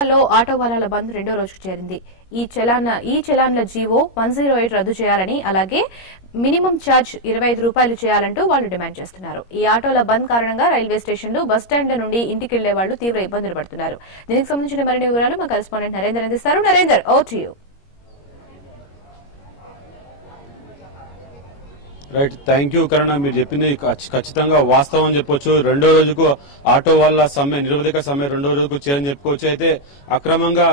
లో ఆటో వాలాల బంద్ రెండో రోజుకు చేరింది. ఈ చలాన్ల జీవో 108 రద్దు చేయాలని, అలాగే మినిమం ఛార్జ్ 25 రూపాయలు చేయాలంటూ వాళ్ళు డిమాండ్ చేస్తున్నారు. ఈ ఆటోల బంద్ కారణంగా రైల్వే స్టేషన్లు, బస్టాండ్ల నుండి ఇంటికి వెళ్లే వాళ్లు తీవ్ర ఇబ్బందులు పడుతున్నారు. దీనికి సంబంధించిన మరిన్ని వివరాలు మా కరెస్పాండెంట్ నరేందర్ అందిస్తారు. Narender, over to you. Right, thank you Karuna. మీరు చెప్పింది ఖచ్చితంగా వాస్తవం అని చెప్పొచ్చు. రెండో రోజుకు ఆటో వాళ్ళ సమ్మె, నిరవధిక సమ్మె రెండో రోజుకు చేరని చెప్పుకోవచ్చు. అయితే అక్రమంగా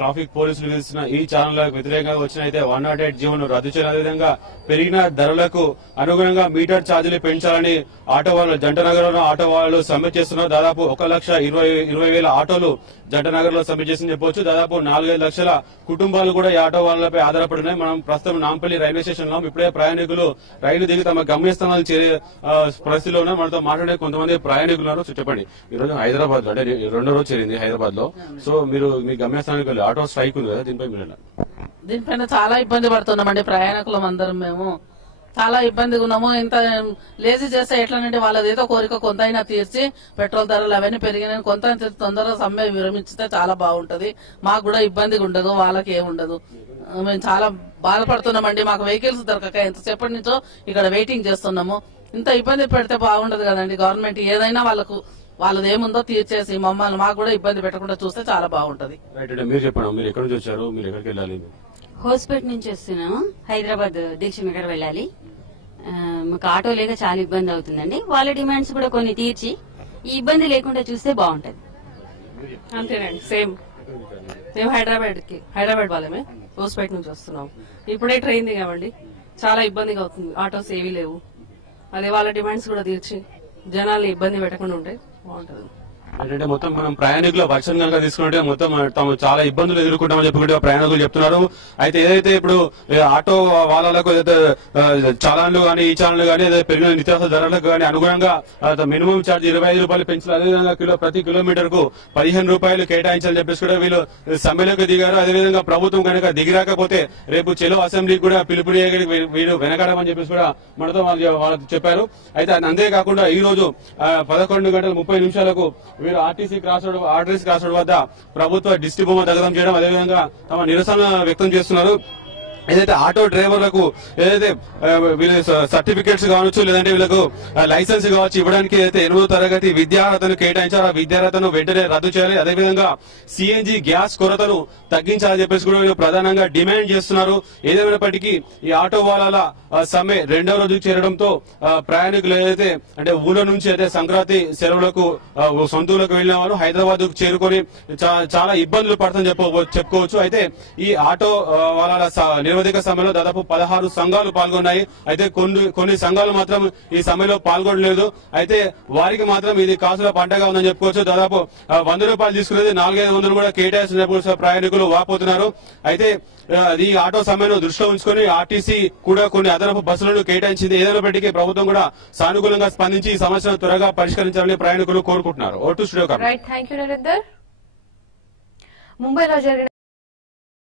ట్రాఫిక్ పోలీసులు విధిస్తున్న ఈ ఛానళ్లకు వ్యతిరేకంగా వచ్చిన అయితే 108 జీవోను రద్దు చేయడం, అదేవిధంగా పెరిగిన ధరలకు అనుగుణంగా మీటర్ ఛార్జీలు పెంచాలని ఆటో వాళ్ళు జంటనగర్లో ఆటో వాళ్ళు సమ్మె చేస్తున్నారు. దాదాపు 1,20,000 ఆటోలు జంటనగర్ లో సమ్మె చేసింది చెప్పొచ్చు. దాదాపు 4-5 లక్షల కుటుంబాలు కూడా ఈ ఆటో వాళ్ళపై ఆధారపడి ఉన్నాయి. మనం ప్రస్తుతం నాంపల్లి రైల్వే స్టేషన్ లో ఇప్పుడే ప్రయాణికులు రైలు దిగి తమ గమ్యస్థానాలు చేరే పరిస్థితిలో ఉన్నారు. మనతో మాట్లాడే కొంతమంది ప్రయాణికులు ఉన్నారు. చెప్పండి, ఈ రోజు హైదరాబాద్ లో, అంటే రెండో రోజు చేరింది హైదరాబాద్ లో. సో మీరు మీ గమ్యస్థానానికి వెళ్ళి ఆటో స్ట్రైక్ ఉంది కదా, దీనిపై మీరు దీనిపైన చాలా ఇబ్బంది పడుతున్నామండి. ప్రయాణికులం అందరం మేము చాలా ఇబ్బందిగా ఉన్నాము. ఇంత లేజీ చేస్తే ఎట్లనంటే వాళ్ళది ఏదో కోరిక కొంతైనా తీర్చి పెట్రోల్ ధరలు అవన్నీ పెరిగినాయి, కొంత తొందరగా సమ్మె విరమించితే చాలా బాగుంటది. మాకు కూడా ఇబ్బందిగా ఉండదు, వాళ్ళకి ఏముండదు. మేము చాలా బాధపడుతున్నామండి. మాకు వెహికల్స్ దొరకక ఎంతసేపటి నుంచో ఇక్కడ వెయిటింగ్ చేస్తున్నాము. ఇంత ఇబ్బంది పెడితే బాగుండదు కదండి. గవర్నమెంట్ ఏదైనా వాళ్ళది ఏముందో తీర్చేసి మమ్మల్ని మాకు కూడా ఇబ్బంది పెట్టకుండా చూస్తే చాలా బాగుంటది. మీరు చెప్పండి, మీరు ఎక్కడి నుంచి వచ్చారు, మీరు ఎక్కడికి వెళ్ళాలి? హోస్పేట్ నుంచి వస్తున్నాము. హైదరాబాద్ దిల్సుఖ్నగర్ వెళ్ళాలి. మాకు ఆటో లేక చాలా ఇబ్బంది అవుతుందండి. వాళ్ళ డిమాండ్స్ కూడా కొన్ని తీర్చి ఈ ఇబ్బంది లేకుండా చూస్తే బాగుంటది. అంతేనండి, సేమ్. మేము హైదరాబాద్ వాళ్ళమే హోస్పేట్ నుంచి వస్తున్నాం. ఇప్పుడే ట్రైన్ దిగామండి. చాలా ఇబ్బందిగా అవుతుంది, ఆటోస్ ఏవీ లేవు. అదే వాళ్ళ డిమాండ్స్ కూడా తీర్చి జనాల్ని ఇబ్బంది పెట్టకుండా ఉంటే బాగుంటది. ఏంటంటే మొత్తం మనం ప్రయాణికుల వర్షం కనుక తీసుకుంటే మొత్తం తాము చాలా ఇబ్బందులు ఎదుర్కొంటామని చెప్పుకుంటే ప్రయాణికులు చెప్తున్నారు. అయితే ఏదైతే ఇప్పుడు ఆటో వాళ్ళకు చలాన్లు కానీ ఈ ఛానల్ కానీ పెరిగిన నిత్యావసర ధరలకు కానీ అనుగుణంగా మినిమం ఛార్జ్ 25 రూపాయలు పెంచాలి, అదేవిధంగా ప్రతి కిలోమీటర్ కు 15 రూపాయలు కేటాయించాలని చెప్పేసి కూడా వీళ్ళు సమ్మెలోకి దిగారు. అదేవిధంగా ప్రభుత్వం కనుక దిగిరాకపోతే రేపు చెలో అసెంబ్లీకి కూడా పిలుపునియడానికి వీళ్ళు వెనకాడమని చెప్పేసి కూడా మనతో వాళ్ళు చెప్పారు. అయితే అంతేకాకుండా ఈ రోజు 11:30 వీరు ఆర్టీసీ క్రాస్ రోడ్ వద్ద ప్రభుత్వ దిష్టి బొమ్మ దగ్ధం చేయడం, అదేవిధంగా తమ నిరసన వ్యక్తం చేస్తున్నారు. ఏదైతే ఆటో డ్రైవర్లకు ఏదైతే వీళ్ళ సర్టిఫికేట్స్ కావచ్చు, లేదంటే వీళ్ళకు లైసెన్స్ కావచ్చు ఇవ్వడానికి ఏదైతే 8వ తరగతి విద్యార్హతను కేటాయించారో ఆ విద్యార్హతను వెంటనే రద్దు చేయాలి. అదేవిధంగా సిఎన్జి గ్యాస్ కొరతను తగ్గించాలని చెప్పేసి కూడా వీళ్ళు ప్రధానంగా డిమాండ్ చేస్తున్నారు. ఏదేమైనప్పటికీ ఈ ఆటో వాళ్ళ సమ్మె రెండో రోజుకు చేరడంతో ప్రయాణికులు ఏదైతే అంటే ఊళ్ళ నుంచి అయితే సంక్రాంతి సెలవులకు సొంతూరులకు వెళ్లిన వారు హైదరాబాద్ కు చేరుకొని చాలా ఇబ్బందులు పడతామని చెప్పుకోవచ్చు. అయితే ఈ ఆటో వాళ్ళ నిరవధిక సమ్మెలో దాదాపు 16 సంఘాలు పాల్గొన్నాయి. అయితే కొన్ని సంఘాలు మాత్రం ఈ సమ్మెలో పాల్గొనలేదు. అయితే వారికి మాత్రం ఇది కాసుల పంటగా ఉందని చెప్పుకోవచ్చు. దాదాపు 100 రూపాయలు తీసుకునేది 400-500 కూడా కేటాయించిన ప్రయాణికులు వాపోతున్నారు. అయితే ఈ ఆటో సమ్మెను దృష్టిలో ఉంచుకొని ఆర్టీసీ కూడా కొన్ని అదనపు బస్సులను కేటాయించింది. ఏదైనప్పటికీ ప్రభుత్వం కూడా సానుకూలంగా స్పందించి ఈ సమస్యను త్వరగా పరిష్కరించాలని ప్రయాణికులు కోరుకుంటున్నారు. ముంబైలో జరిగిన